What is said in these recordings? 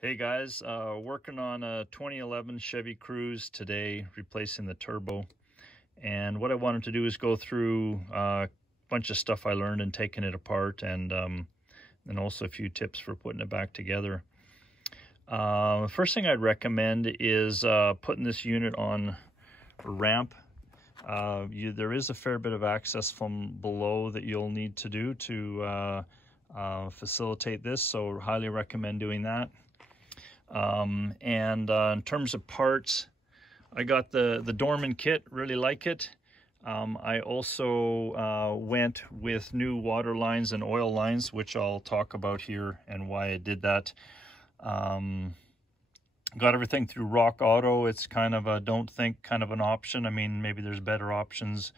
Hey guys, working on a 2011 Chevy Cruze today, replacing the turbo. And what I wanted to do is go through a bunch of stuff I learned in taking it apart, and also a few tips for putting it back together. First thing I'd recommend is putting this unit on a ramp. There is a fair bit of access from below that you'll need to do to facilitate this, so highly recommend doing that. In terms of parts, I got the Dorman kit, really like it. I also went with new water lines and oil lines, which I'll talk about here and why I did that. Got everything through Rock Auto. It's kind of a kind of an option. I mean, maybe there's better options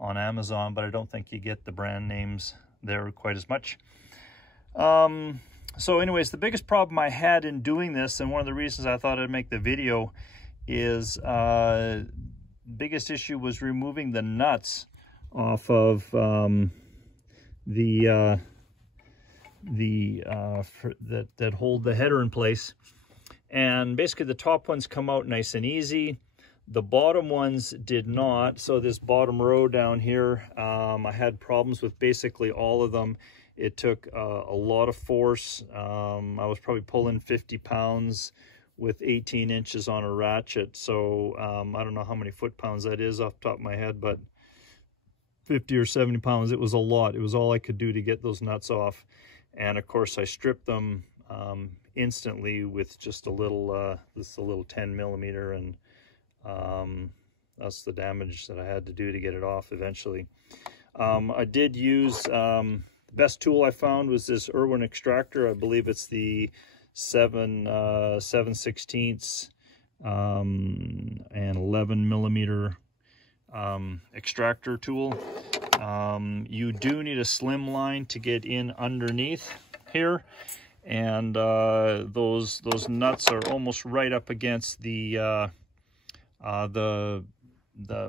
on Amazon, but I don't think you get the brand names there quite as much. So anyways, the biggest problem I had in doing this, and one of the reasons I thought I'd make the video, is biggest issue was removing the nuts off of that hold the header in place. And basically the top ones come out nice and easy. The bottom ones did not. So this bottom row down here, I had problems with basically all of them. It took a lot of force. I was probably pulling 50 pounds with 18 inches on a ratchet. So I don't know how many foot-pounds that is off the top of my head, but 50 or 70 pounds, it was a lot. It was all I could do to get those nuts off. And of course I stripped them instantly with just a little 10 millimeter, and that's the damage that I had to do to get it off eventually. I did use best tool I found was this Irwin extractor. I believe it's the 7/16 and 11 millimeter extractor tool. You do need a slim line to get in underneath here, and those nuts are almost right up against the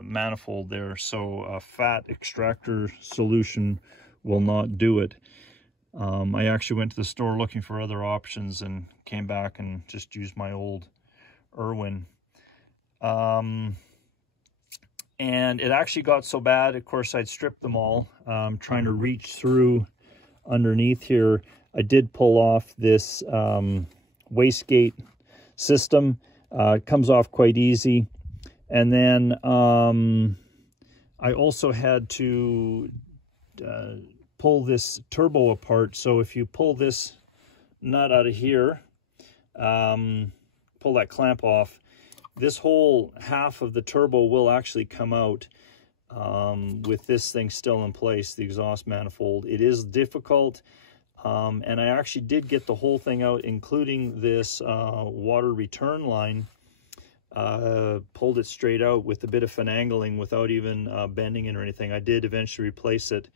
manifold there, so a fat extractor solution will not do it. I actually went to the store looking for other options and came back and just used my old Irwin. And it actually got so bad, of course, I'd stripped them all, trying to reach through underneath here. I did pull off this wastegate system. It comes off quite easy. And then I also had to pull this turbo apart. So if you pull this nut out of here, pull that clamp off, this whole half of the turbo will actually come out with this thing still in place, the exhaust manifold. It is difficult, and I actually did get the whole thing out, including this water return line. Pulled it straight out with a bit of finagling without even bending it or anything. I did eventually replace it,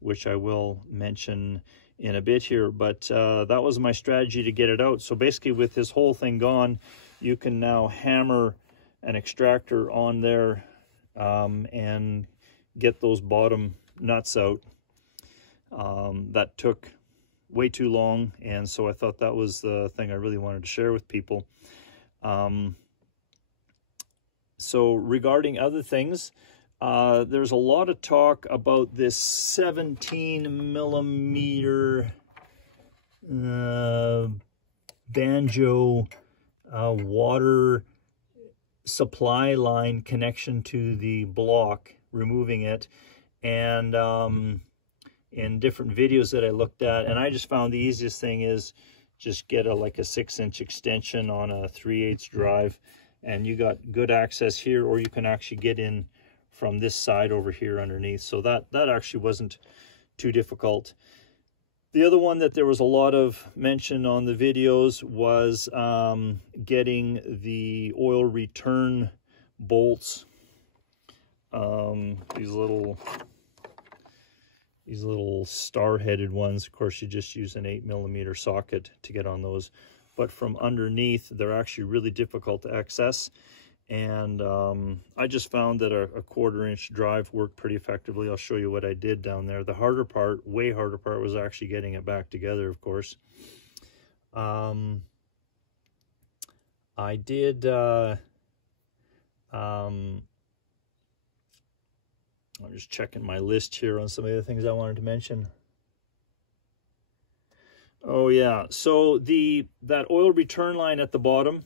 which I will mention in a bit here, but that was my strategy to get it out. So basically with this whole thing gone, you can now hammer an extractor on there and get those bottom nuts out. That took way too long, and so I thought that was the thing I really wanted to share with people. So regarding other things, there's a lot of talk about this 17 millimeter banjo water supply line connection to the block, removing it, and in different videos that I looked at, and I just found the easiest thing is just get like a 6-inch extension on a 3/8 drive, and you got good access here, or you can actually get in from this side over here underneath. So that actually wasn't too difficult. The other one that there was a lot of mention on the videos was getting the oil return bolts, these little star-headed ones. Of course, you just use an 8 millimeter socket to get on those, but from underneath they're actually really difficult to access. And I just found that a 1/4-inch drive worked pretty effectively. I'll show you what I did down there. The harder part, way harder part, was actually getting it back together, of course. I did, I'm just checking my list here on some of the things I wanted to mention. Oh yeah, so that oil return line at the bottom,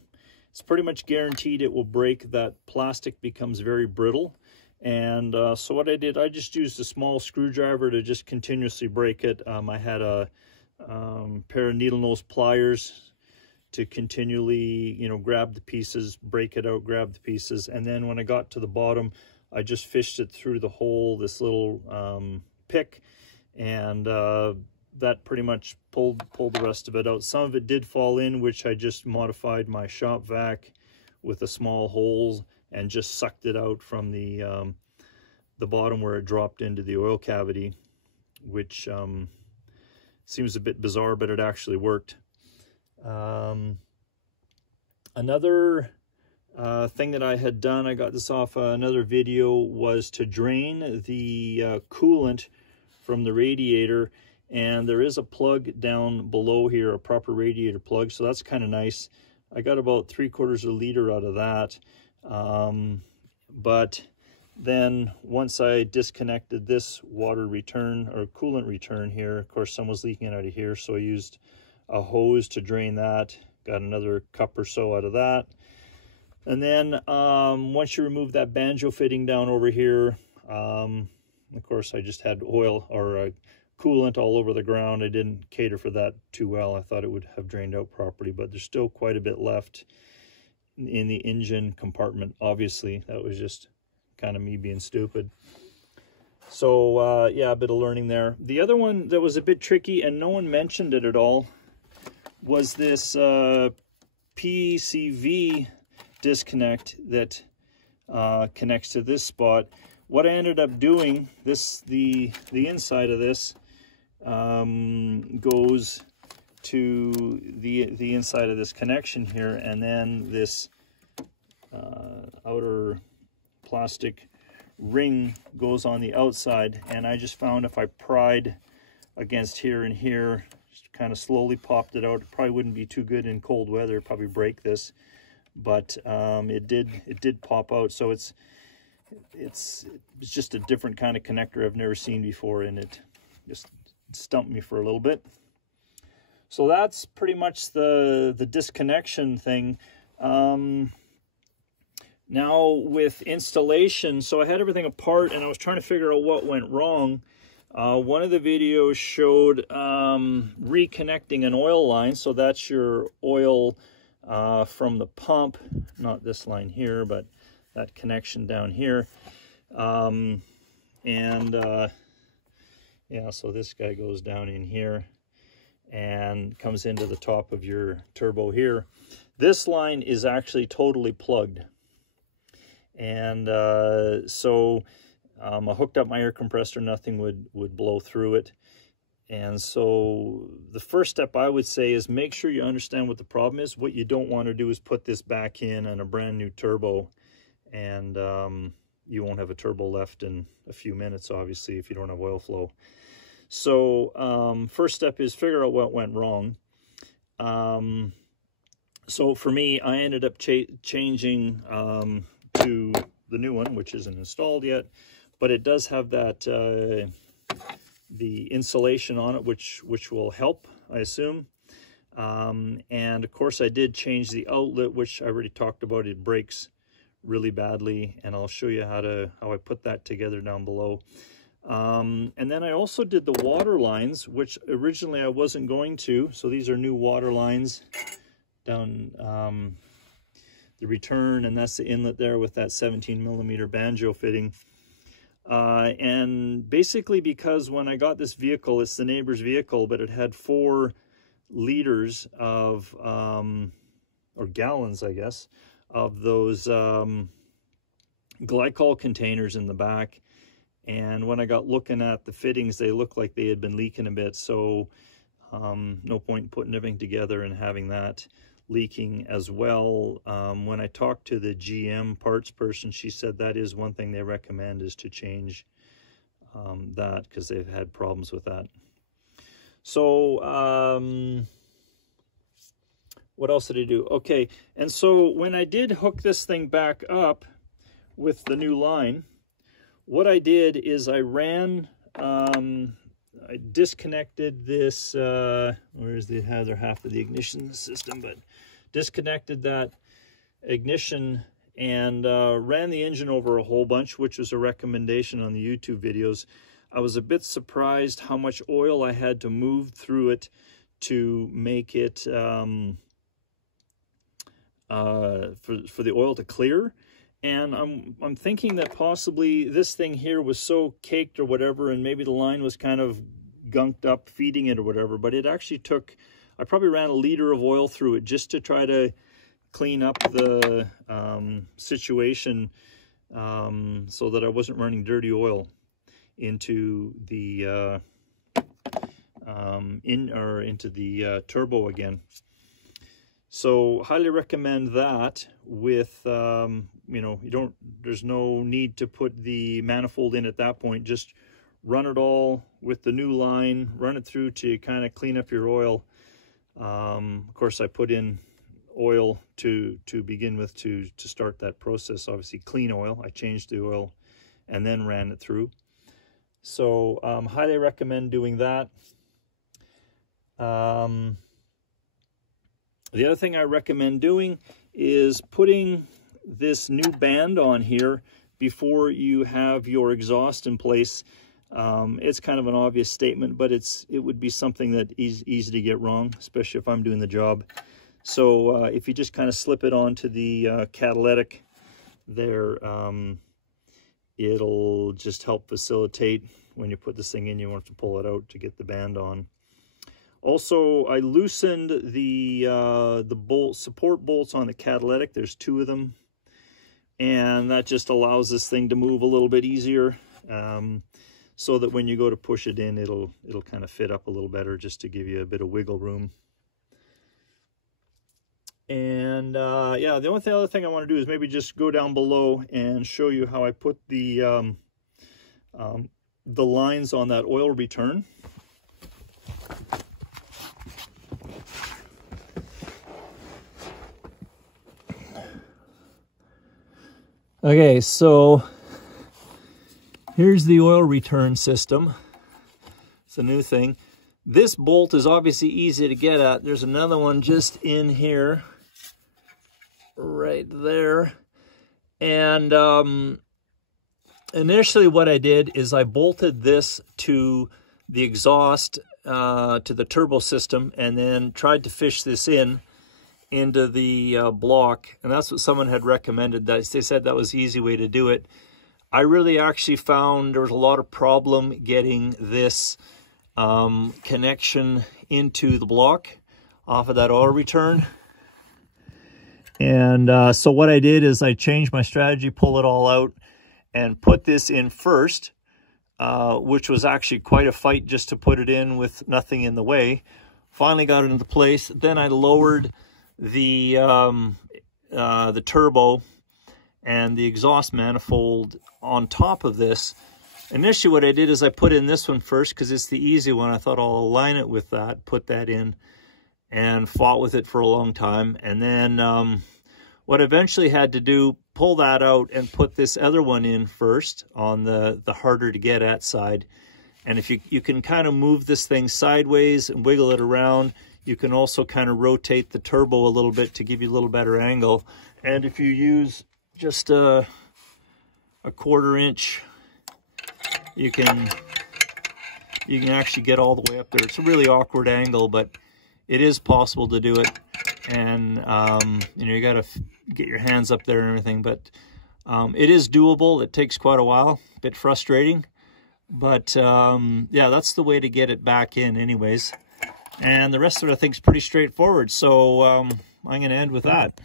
it's pretty much guaranteed it will break. That plastic becomes very brittle. And so what I did, I just used a small screwdriver to just continuously break it. I had a pair of needle nose pliers to continually, you know, grab the pieces, break it out, grab the pieces. And then when I got to the bottom, I just fished it through the hole, this little pick, and that pretty much pulled the rest of it out. Some of it did fall in, which I just modified my shop vac with a small hole and just sucked it out from the bottom where it dropped into the oil cavity, which seems a bit bizarre, but it actually worked. Another thing that I had done, I got this off another video, was to drain the coolant from the radiator. And there is a plug down below here, a proper radiator plug, so that's kind of nice. I got about 3/4 liter out of that. But then once I disconnected this water return or coolant return here, of course some was leaking out of here, so I used a hose to drain that. Got another cup or so out of that. And then once you remove that banjo fitting down over here, of course I just had oil or coolant all over the ground. I didn't cater for that too well. I thought it would have drained out properly, but there's still quite a bit left in the engine compartment. Obviously, that was just kind of me being stupid. So yeah, a bit of learning there. The other one that was a bit tricky and no one mentioned it at all was this PCV disconnect that connects to this spot. What I ended up doing, the inside of this goes to the inside of this connection here, and then this outer plastic ring goes on the outside. And I just found if I pried against here and here, just kind of slowly popped it out. It probably wouldn't be too good in cold weather, it'd probably break this, but it did pop out. So it's just a different kind of connector I've never seen before, and it just stumped me for a little bit. So that's pretty much the disconnection thing. Now with installation, so I had everything apart and I was trying to figure out what went wrong. One of the videos showed reconnecting an oil line. So that's your oil from the pump, not this line here, but that connection down here. Yeah, so this guy goes down in here and comes into the top of your turbo here. This line is actually totally plugged. And so I hooked up my air compressor, nothing would blow through it. And so the first step I would say is make sure you understand what the problem is. What you don't want to do is put this back in on a brand new turbo, and you won't have a turbo left in a few minutes, obviously, if you don't have oil flow. So first step is figure out what went wrong. So for me, I ended up changing to the new one, which isn't installed yet, but it does have that the insulation on it, which will help, I assume. And of course I did change the outlet, which I already talked about. It breaks really badly, and I'll show you how I put that together down below. And then I also did the water lines, which originally I wasn't going to. So these are new water lines down the return, and that's the inlet there with that 17mm banjo fitting. And basically, because when I got this vehicle, it's the neighbor's vehicle, but it had 4 liters of, or gallons, I guess, of those glycol containers in the back. And when I got looking at the fittings, they looked like they had been leaking a bit. So no point in putting everything together and having that leaking as well. When I talked to the GM parts person, she said that is one thing they recommend, is to change that, because they've had problems with that. So what else did I do? Okay, and so when I did hook this thing back up with the new line, what I did is I ran, I disconnected this, where's the other half of the ignition system, but disconnected that ignition and ran the engine over a whole bunch, which was a recommendation on the YouTube videos. I was a bit surprised how much oil I had to move through it to make it for the oil to clear. And I'm thinking that possibly this thing here was so caked or whatever, and maybe the line was kind of gunked up feeding it or whatever, but it actually took, I probably ran a liter of oil through it just to try to clean up the situation so that I wasn't running dirty oil into the into the turbo again. So highly recommend that with, you know, there's no need to put the manifold in at that point. Just run it all with the new line, run it through to kind of clean up your oil. Of course, I put in oil to begin with to start that process. Obviously clean oil. I changed the oil and then ran it through. So highly recommend doing that. The other thing I recommend doing is putting this new band on here before you have your exhaust in place. It's kind of an obvious statement, but it would be something that is easy to get wrong, especially if I'm doing the job. So if you just kind of slip it onto the catalytic there, it'll just help facilitate when you put this thing in. You won't have to pull it out to get the band on. Also, I loosened the support bolts on the catalytic. There's 2 of them, and that just allows this thing to move a little bit easier, so that when you go to push it in, it'll kind of fit up a little better, just to give you a bit of wiggle room. And yeah, the only other thing I want to do is maybe just go down below and show you how I put the lines on that oil return. Okay, so here's the oil return system. It's a new thing. This bolt is obviously easy to get at. There's another one just in here, right there. And initially what I did is I bolted this to the exhaust, to the turbo system, and then tried to fish this into the block, and that's what someone had recommended. They said that was the easy way to do it. I really actually found there was a lot of problem getting this connection into the block off of that oil return. And so what I did is I changed my strategy, pull it all out, and put this in first, which was actually quite a fight just to put it in with nothing in the way. Finally got it into place. Then I lowered the turbo and the exhaust manifold on top of this. Initially what I did is I put in this one first because it's the easy one. I thought I'll align it with that, put that in, and fought with it for a long time. And then what I eventually had to do, pull that out and put this other one in first on the harder to get at side. And if you can kind of move this thing sideways and wiggle it around, you can also kind of rotate the turbo a little bit to give you a little better angle. And if you use just a 1/4 inch, you can actually get all the way up there. It's a really awkward angle, but it is possible to do it. And you know, you got to get your hands up there and everything, but it is doable. It takes quite a while, a bit frustrating, but yeah, that's the way to get it back in anyways. And the rest of it I think is pretty straightforward. So I'm going to end with that.